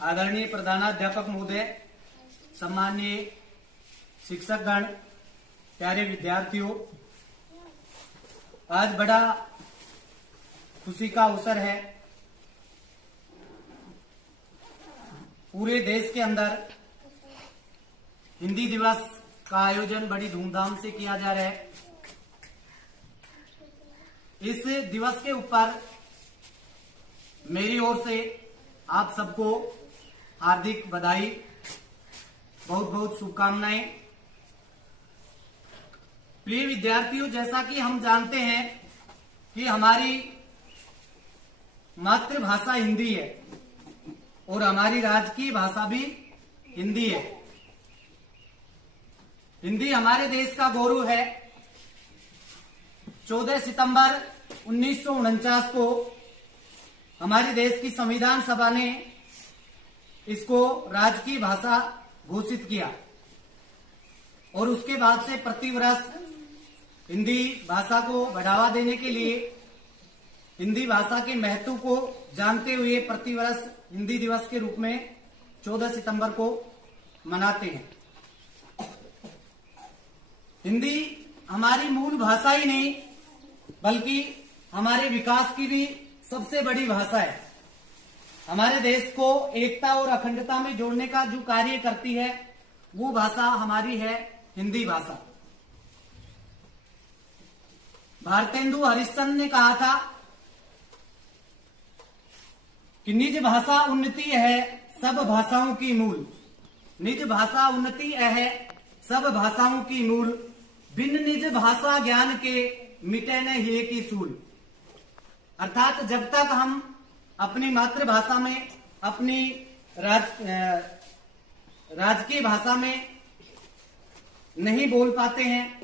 आदरणीय प्रधानाध्यापक महोदय, सम्माननीय शिक्षकगण, प्यारे विद्यार्थियों, आज बड़ा खुशी का अवसर है। पूरे देश के अंदर हिंदी दिवस का आयोजन बड़ी धूमधाम से किया जा रहा है। इस दिवस के ऊपर मेरी ओर से आप सबको हार्दिक बधाई, बहुत बहुत शुभकामनाएं। प्रिय विद्यार्थियों, जैसा कि हम जानते हैं कि हमारी मातृभाषा हिंदी है और हमारी राजकीय भाषा भी हिंदी है। हिंदी हमारे देश का गौरव है। 14 सितंबर 1949 को हमारे देश की संविधान सभा ने इसको राजकीय भाषा घोषित किया और उसके बाद से प्रतिवर्ष हिंदी भाषा को बढ़ावा देने के लिए, हिंदी भाषा के महत्व को जानते हुए प्रतिवर्ष हिंदी दिवस के रूप में 14 सितंबर को मनाते हैं। हिंदी हमारी मूल भाषा ही नहीं बल्कि हमारे विकास की भी सबसे बड़ी भाषा है। हमारे देश को एकता और अखंडता में जोड़ने का जो कार्य करती है वो भाषा हमारी है हिंदी भाषा। भारतेंदु हरिश्चंद्र ने कहा था कि निज भाषा उन्नति है सब भाषाओं की मूल। निज भाषा उन्नति है सब भाषाओं की मूल, बिन निज भाषा ज्ञान के मिटे न हिये की सूल। अर्थात जब तक हम अपनी मातृभाषा में, अपनी राजकीय भाषा में नहीं बोल पाते हैं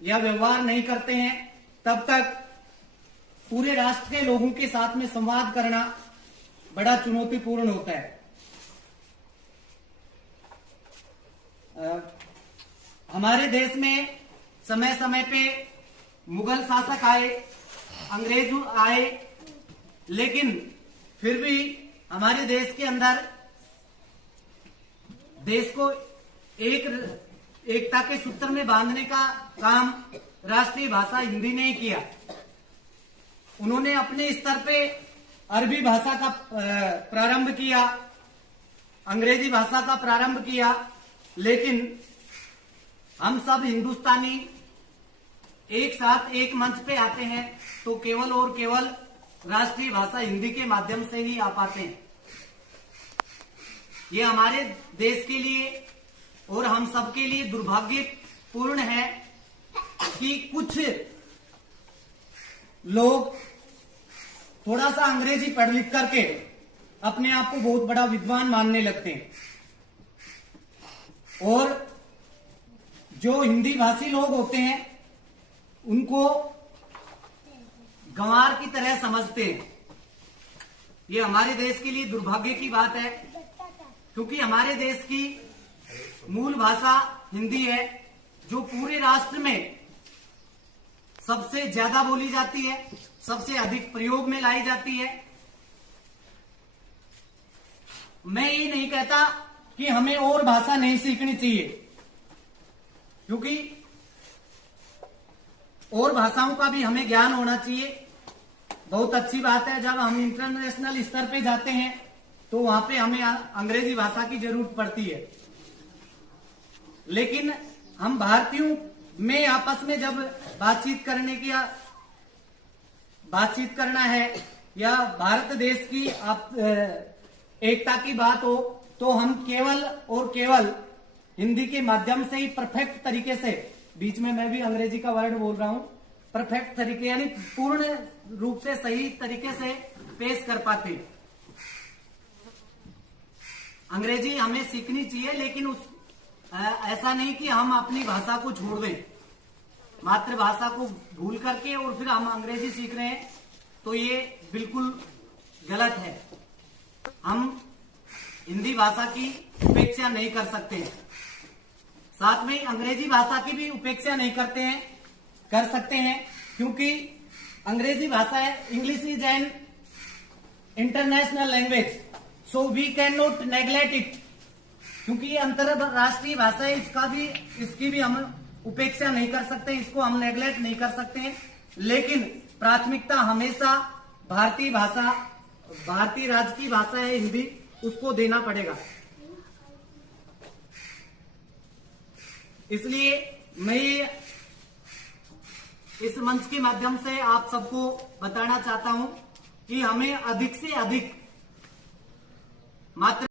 या व्यवहार नहीं करते हैं, तब तक पूरे राष्ट्र के लोगों के साथ में संवाद करना बड़ा चुनौतीपूर्ण होता है। हमारे देश में समय समय पे मुगल शासक आए, अंग्रेज आए, लेकिन फिर भी हमारे देश के अंदर देश को एकता के सूत्र में बांधने का काम राष्ट्रीय भाषा हिंदी ने ही किया। उन्होंने अपने स्तर पे अरबी भाषा का प्रारंभ किया, अंग्रेजी भाषा का प्रारंभ किया, लेकिन हम सब हिंदुस्तानी एक साथ एक मंच पे आते हैं तो केवल और केवल राष्ट्रीय भाषा हिंदी के माध्यम से ही आ पाते हैं। ये हमारे देश के लिए और हम सबके लिए दुर्भाग्यपूर्ण है कि कुछ लोग थोड़ा सा अंग्रेजी पढ़ लिख करके अपने आप को बहुत बड़ा विद्वान मानने लगते हैं और जो हिंदी भाषी लोग होते हैं उनको गंवार की तरह समझते हैं। ये हमारे देश के लिए दुर्भाग्य की बात है, क्योंकि हमारे देश की मूल भाषा हिंदी है, जो पूरे राष्ट्र में सबसे ज्यादा बोली जाती है, सबसे अधिक प्रयोग में लाई जाती है। मैं ये नहीं कहता कि हमें और भाषा नहीं सीखनी चाहिए, क्योंकि और भाषाओं का भी हमें ज्ञान होना चाहिए। बहुत अच्छी बात है, जब हम इंटरनेशनल स्तर पे जाते हैं तो वहां पे हमें अंग्रेजी भाषा की जरूरत पड़ती है, लेकिन हम भारतीयों में आपस में जब बातचीत करना है या भारत देश की एकता की बात हो तो हम केवल और केवल हिंदी के माध्यम से ही परफेक्ट तरीके से, बीच में मैं भी अंग्रेजी का वर्ड बोल रहा हूं, परफेक्ट तरीके यानी पूर्ण रूप से सही तरीके से पेश कर पाते। अंग्रेजी हमें सीखनी चाहिए, लेकिन ऐसा नहीं कि हम अपनी भाषा को छोड़ दें, मातृभाषा को भूल करके और फिर हम अंग्रेजी सीख रहे हैं, तो ये बिल्कुल गलत है। हम हिंदी भाषा की उपेक्षा नहीं कर सकते, साथ में अंग्रेजी भाषा की भी उपेक्षा नहीं कर सकते हैं, क्योंकि अंग्रेजी भाषा है, English is an international language, so we can not neglect it, क्योंकि ये अंतरराष्ट्रीय भाषा है, इसकी भी हम उपेक्षा नहीं कर सकते, इसको हम नेग्लेक्ट नहीं कर सकते हैं। लेकिन प्राथमिकता हमेशा भारतीय भाषा, भारतीय राज्य की भाषा है हिंदी, उसको देना पड़ेगा। इसलिए मैं इस मंच के माध्यम से आप सबको बताना चाहता हूं कि हमें अधिक से अधिक मात्र